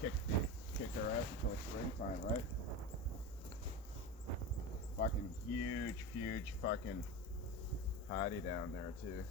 kick our ass until springtime, right? Fucking huge fucking hottie down there too.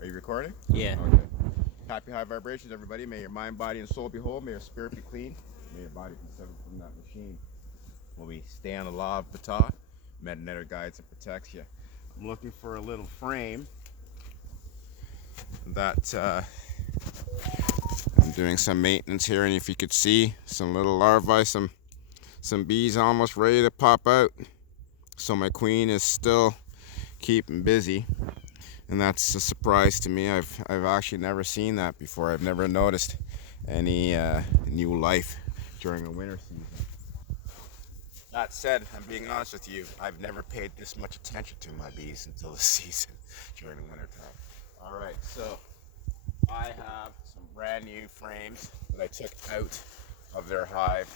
Are you recording? Yeah. Okay. Happy high vibrations, everybody. May your mind, body, and soul be whole. May your spirit be clean. May your body be severed from that machine. When we stay on the law of Ptah, Medinator guides and protects you. I'm looking for a little frame that I'm doing some maintenance here, and if you could see some little larvae, some bees almost ready to pop out. So my queen is still keeping busy, and that's a surprise to me. I've actually never seen that before. I've never noticed any new life during a winter season. That said, I'm being honest with you, I've never paid this much attention to my bees until the season during the winter time. All right, so I have some brand new frames that I took out of their hive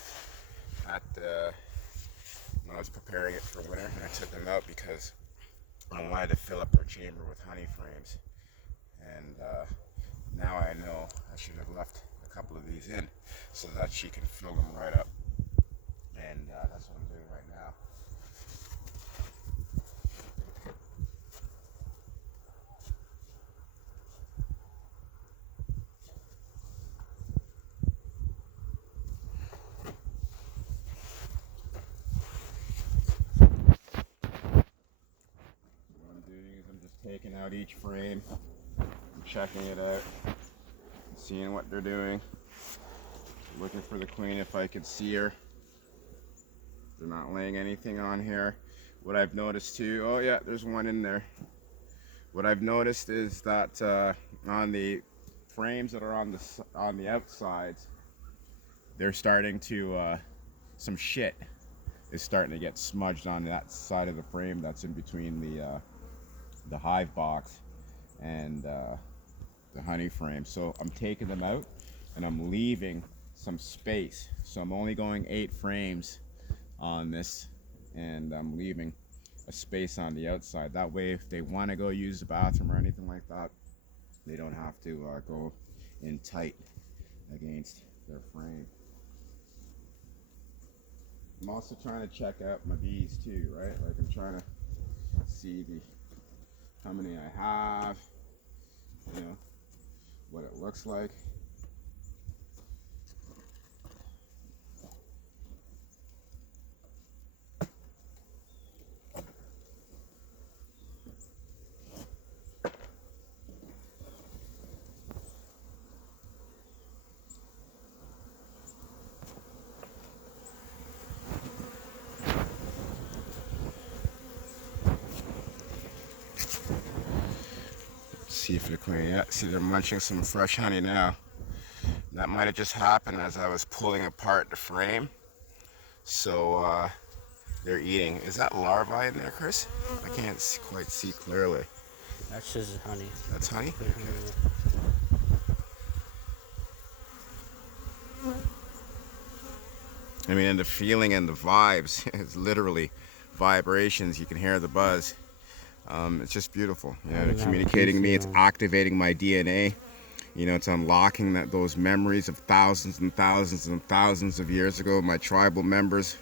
when I was preparing it for winter, and I took them out because I wanted to fill up their chamber with honey frames. And now I know I should have left a couple of these in so that she can fill them right up. And that's what I'm doing right now. What I'm doing is I'm just taking out each frame, I'm checking it out, seeing what they're doing, looking for the queen if I can see her. They're not laying anything on here. What I've noticed too, oh yeah, there's one in there. What I've noticed is that on the frames that are on the outsides, they're starting to some shit is starting to get smudged on that side of the frame that's in between the hive box and the honey frame. So I'm taking them out and I'm leaving some space. So I'm only going 8 frames on this, and I'm leaving a space on the outside. That way, if they want to go use the bathroom or anything like that, they don't have to go in tight against their frame. I'm also trying to check out my bees too, right? Like I'm trying to see how many I have, you know, what it looks like. See if they're queen. Yeah, see they're munching some fresh honey now. That might have just happened as I was pulling apart the frame. So they're eating. Is that larvae in there, Chris? I can't quite see clearly. That's just honey. That's honey? I mean, and the feeling and the vibes, it's literally vibrations. You can hear the buzz. It's just beautiful. You know, it's communicating to me. It's activating my DNA. You know, it's unlocking those memories of thousands and thousands and thousands of years ago. My tribal members,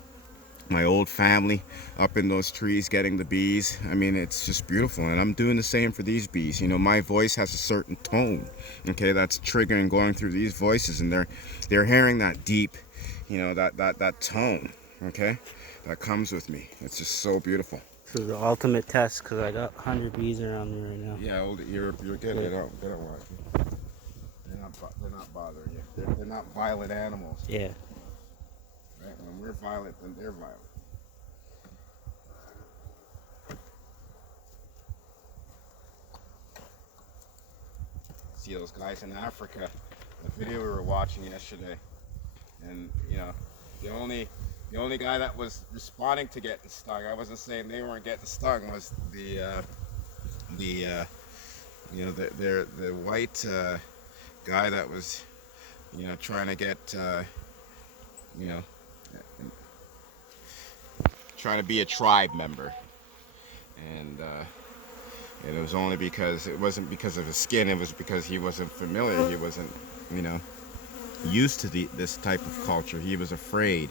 my old family up in those trees getting the bees. I mean, it's just beautiful. And I'm doing the same for these bees. You know, my voice has a certain tone, okay, that's triggering going through these voices. And they're hearing that deep, you know, that tone, okay, that comes with me. It's just so beautiful. This is the ultimate test because I got 100 bees around me right now. Yeah, you're good. Yeah. They don't want you. They're not bothering you. They're not violent animals. Yeah. Right? When we're violent, then they're violent. See those guys in Africa? The video we were watching yesterday, and you know, the only guy that was responding to getting stung, I wasn't saying they weren't getting stung, was the white guy that was, you know, trying to get, you know, trying to be a tribe member, and it was only because it wasn't because of his skin, it was because he wasn't familiar, he wasn't, you know, used to this type of culture. He was afraid,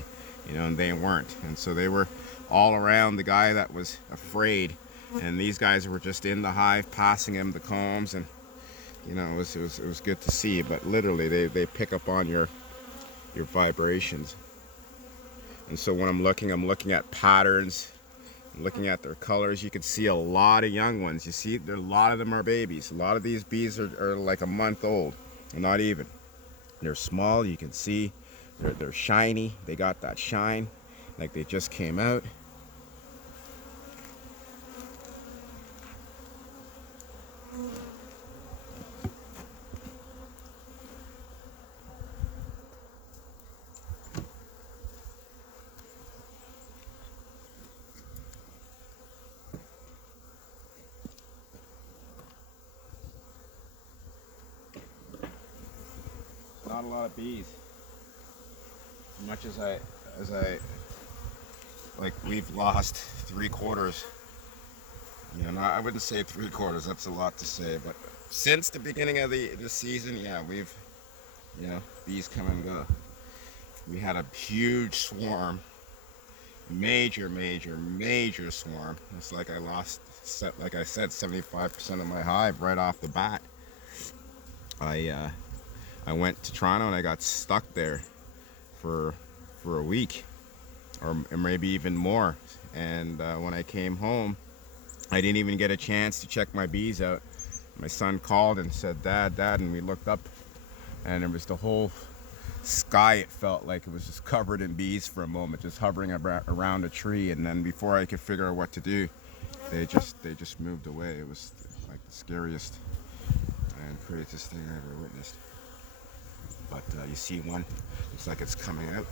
and they weren't. And so they were all around the guy that was afraid. And these guys were just in the hive, passing him the combs, and it was good to see. But literally, they pick up on your vibrations. And so when I'm looking at patterns, looking at their colors, you can see a lot of young ones. You see, a lot of them are babies. A lot of these bees are like a month old, and not even. They're small. You can see they're shiny. They got that shine, like they just came out. Not a lot of bees. As much as I like, we've lost 3/4. I wouldn't say 3/4. That's a lot to say, but since the beginning of the season, yeah, we've bees come and go. We had a huge swarm, major swarm. It's like I lost, like I said, 75% of my hive right off the bat. I went to Toronto and I got stuck there for a week, or maybe even more. And when I came home, I didn't even get a chance to check my bees out. My son called and said, Dad, and we looked up, and it was the whole sky. It felt like it was just covered in bees for a moment, just hovering around a tree. And then before I could figure out what to do, they just moved away. It was like the scariest and craziest thing I ever witnessed. But you see one, looks like it's coming out.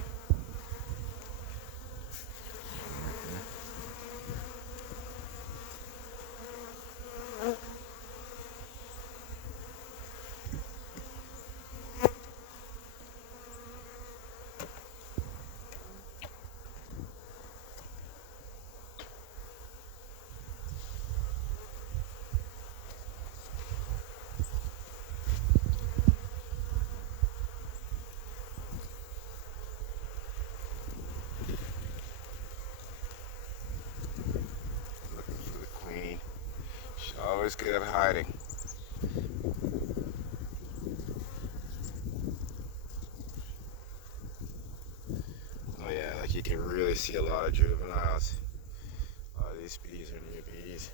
Looking for the queen. She's always good at hiding. Oh yeah, like you can really see a lot of juveniles. A lot of these bees are new bees.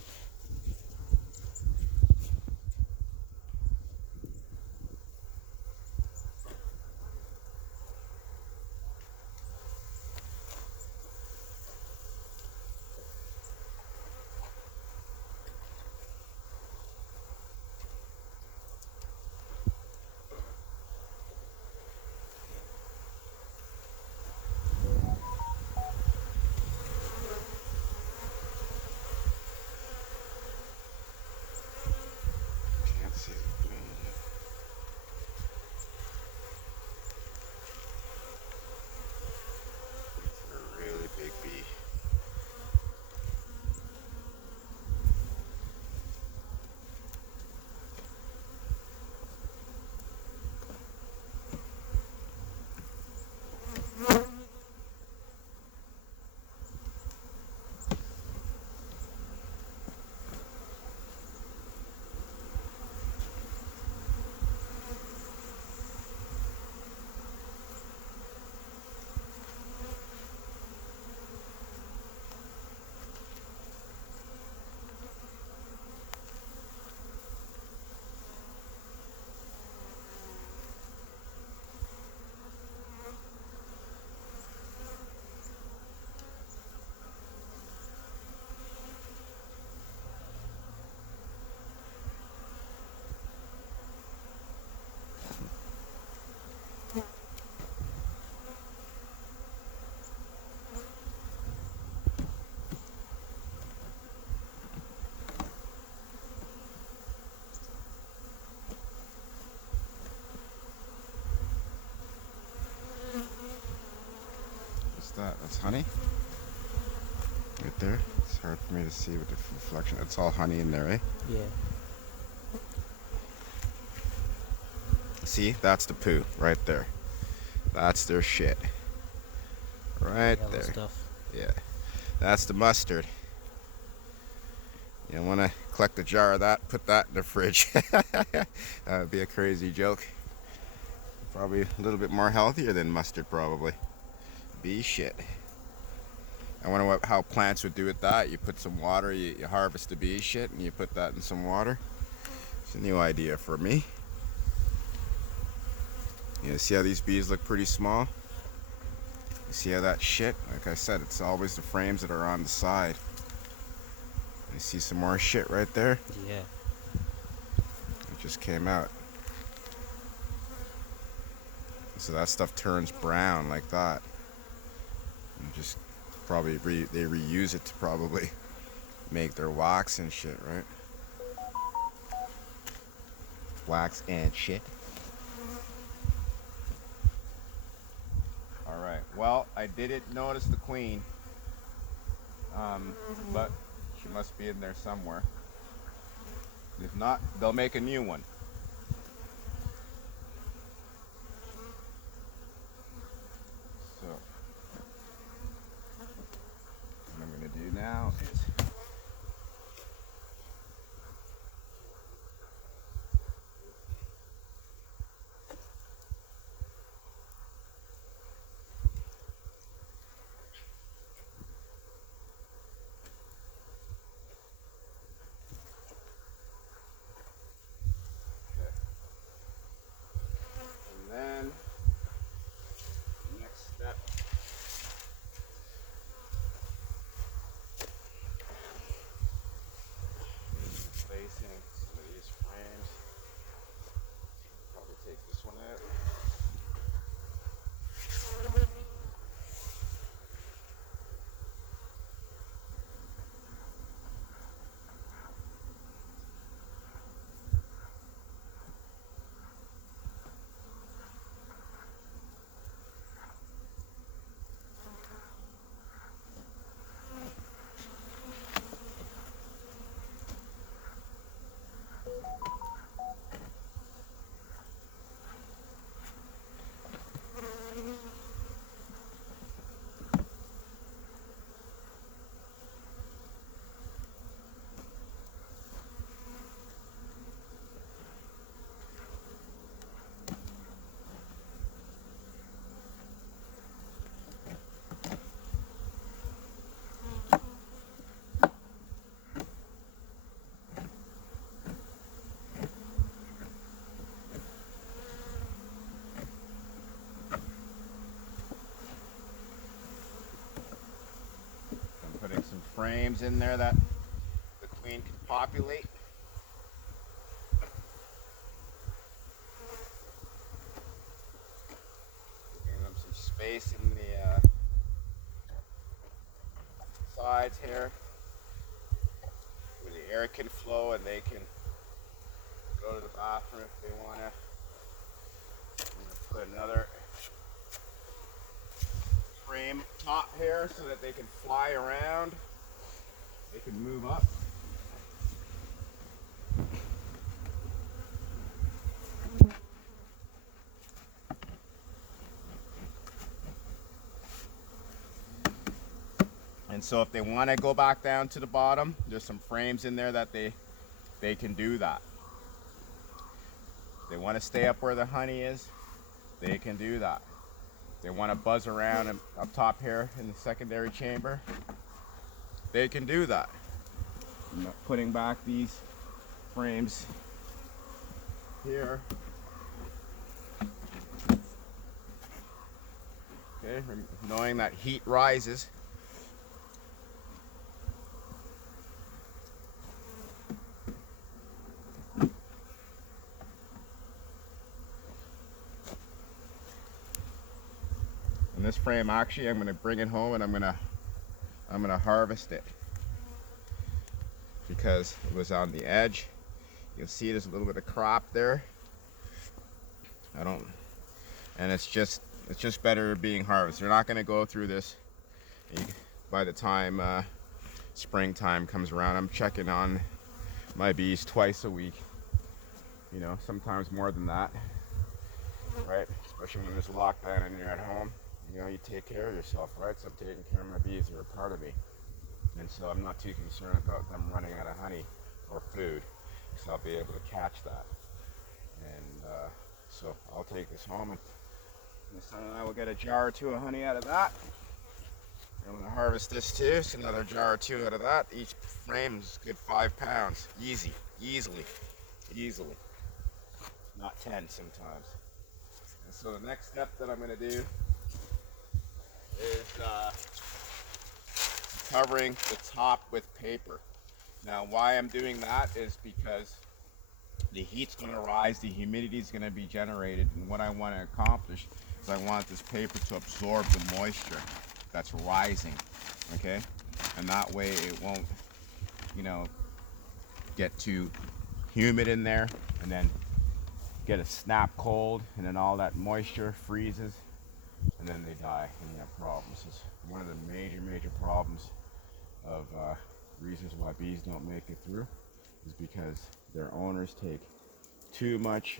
Can't see the queen. It's a really big bee. What's that? That's honey? Right there? It's hard for me to see with the reflection. It's all honey in there, eh? Yeah. See? That's the poo right there. That's their shit. Right Yellow there. stuff. Yeah. That's the mustard. You want to collect a jar of that, put that in the fridge. That would be a crazy joke. Probably a little bit more healthier than mustard, probably. Bee shit. I wonder how plants would do with that. You put some water, you harvest the bee shit, and you put that in some water. It's a new idea for me. You see how these bees look pretty small? You see how that shit? Like I said, it's always the frames that are on the side. You see some more shit right there? Yeah. It just came out. So that stuff turns brown like that. And just probably they reuse it to probably make their wax and shit, right? Wax and shit. Alright, well, I didn't notice the queen. But she must be in there somewhere. If not, they'll make a new one. So, what I'm going to do now is and then next step is placing some of these frames. Probably take this one out. I'm putting some frames in there that the queen can populate. Giving them some space in the sides here where the air can flow and they can go to the bathroom if they want to. I'm going to put another frame top here so that they can fly around. They can move up. And so if they want to go back down to the bottom, there's some frames in there that they can do that. If they want to stay up where the honey is, they can do that. If they want to buzz around and up top here in the secondary chamber, they can do that. I'm putting back these frames here. Okay, knowing that heat rises. And this frame, actually, I'm going to bring it home and I'm going to harvest it because it was on the edge. You'll see there's a little bit of crop there. And it's just better being harvested. They're not going to go through this by the time springtime comes around. I'm checking on my bees twice a week. You know, sometimes more than that. Right? especially when there's lockdown and you're at home. You know, you take care of yourself, right? So I'm taking care of my bees. They're a part of me. And so I'm not too concerned about them running out of honey or food, because I'll be able to catch that. And so I'll take this home, and my son and I will get a jar or two of honey out of that. I'm going to harvest this too. It's another jar or two out of that. Each frame is a good 5 pounds. Easily. Not 10 sometimes. And so the next step that I'm going to do is covering the top with paper. Now why I'm doing that is because the heat's going to rise, the humidity is going to be generated, and what I want to accomplish is I want this paper to absorb the moisture that's rising, okay? And that way it won't, you know, get too humid in there and then get a snap cold, and then all that moisture freezes and then they die and you have problems. It's one of the major problems of reasons why bees don't make it through, is because their owners pay too much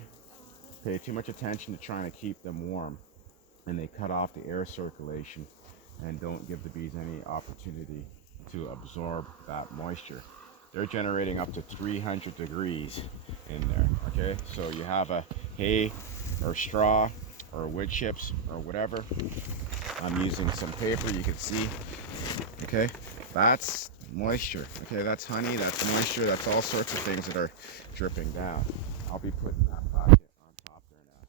attention to trying to keep them warm, and they cut off the air circulation and don't give the bees any opportunity to absorb that moisture. They're generating up to 300 degrees in there, okay? So you have a hay or straw or wood chips or whatever. I'm using some paper, you can see, okay? That's moisture, okay? That's honey, that's moisture, that's all sorts of things that are dripping down. I'll be putting that back on top there now.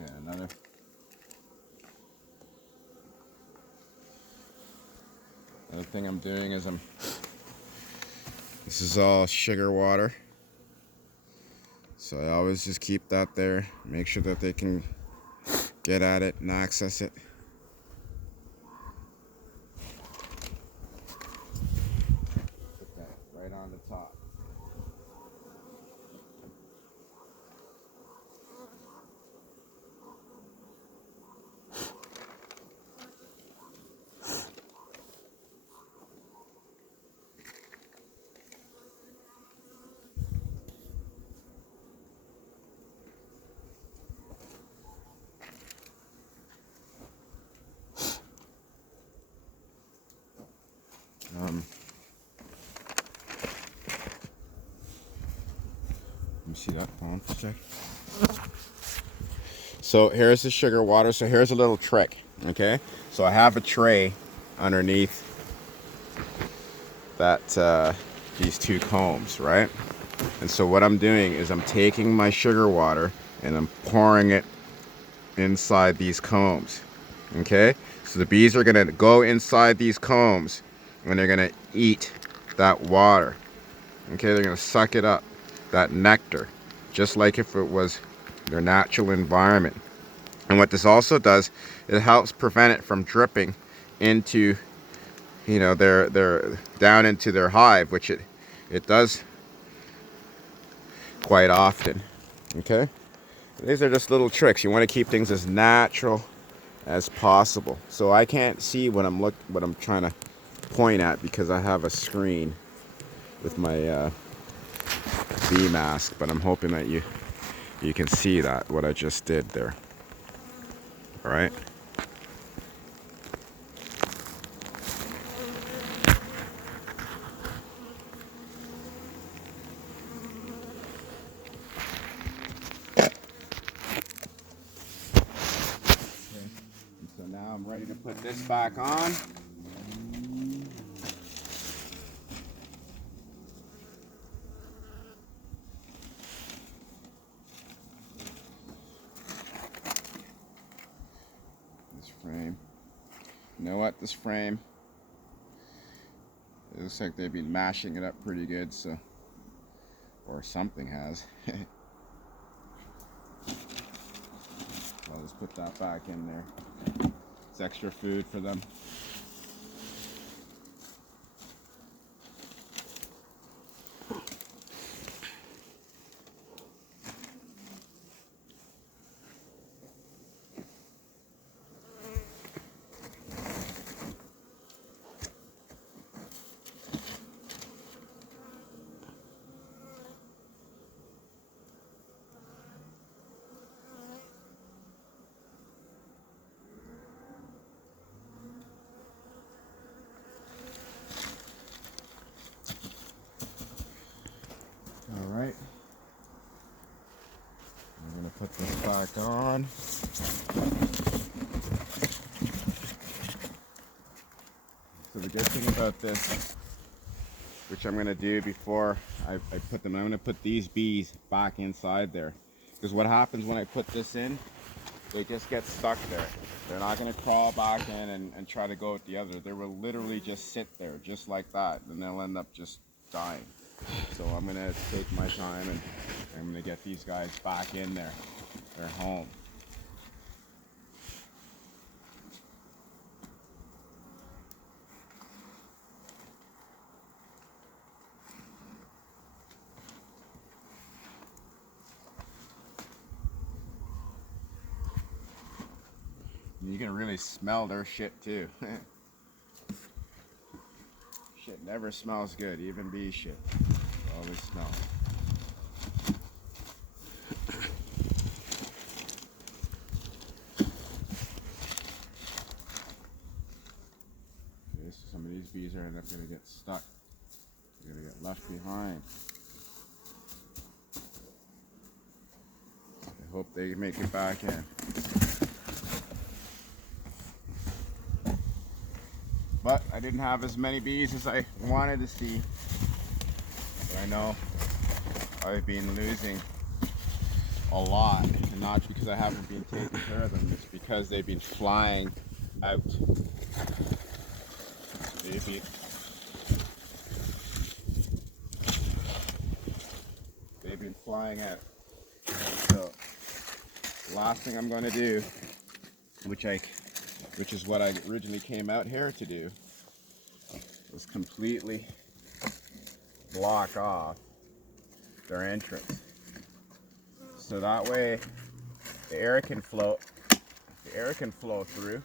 Yeah, another. Another thing I'm doing is this is all sugar water. So I always just keep that there, make sure that they can get at it and access it. Put that right on the top. Let me see that phone for a sec. So here's the sugar water. So here's a little trick, okay? So I have a tray underneath that these two combs, right? And so what I'm doing is I'm taking my sugar water and I'm pouring it inside these combs, okay? So the bees are gonna go inside these combs and they're gonna eat that water, okay? They're gonna suck it up, that nectar, just like if it was their natural environment. And what this also does, it helps prevent it from dripping into, you know, their down into their hive, which it does quite often, okay? These are just little tricks. You want to keep things as natural as possible. So I can't see what I'm trying to point at because I have a screen with my bee mask, but I'm hoping that you can see that what I just did there. All right. And so now I'm ready to put this back on. This frame. You know what? This frame, it looks like they've been mashing it up pretty good, so, or something has. I'll just put that back in there. It's extra food for them. back on. So the good thing about this, which I'm gonna do before I put them, I'm gonna put these bees back inside there. Because what happens when I put this in, they just get stuck there. They're not gonna crawl back in and try to go with the other. They will literally just sit there, just like that, and they'll end up just dying. So I'm gonna take my time and I'm gonna get these guys back in there. They're home. You can really smell their shit too. Shit never smells good, even bee shit. It always smells. Okay, so some of these bees are gonna get stuck. They're gonna get left behind. I hope they make it back in. But I didn't have as many bees as I wanted to see. But I know I've been losing a lot, and not because I haven't been taking care of them, it's because they've been flying out. They've been flying out. So last thing I'm going to do, which is what I originally came out here to do, was completely block off their entrance. So that way the air can flow through,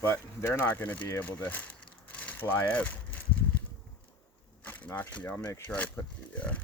but they're not going to be able to fly out. And actually, I'll make sure I put the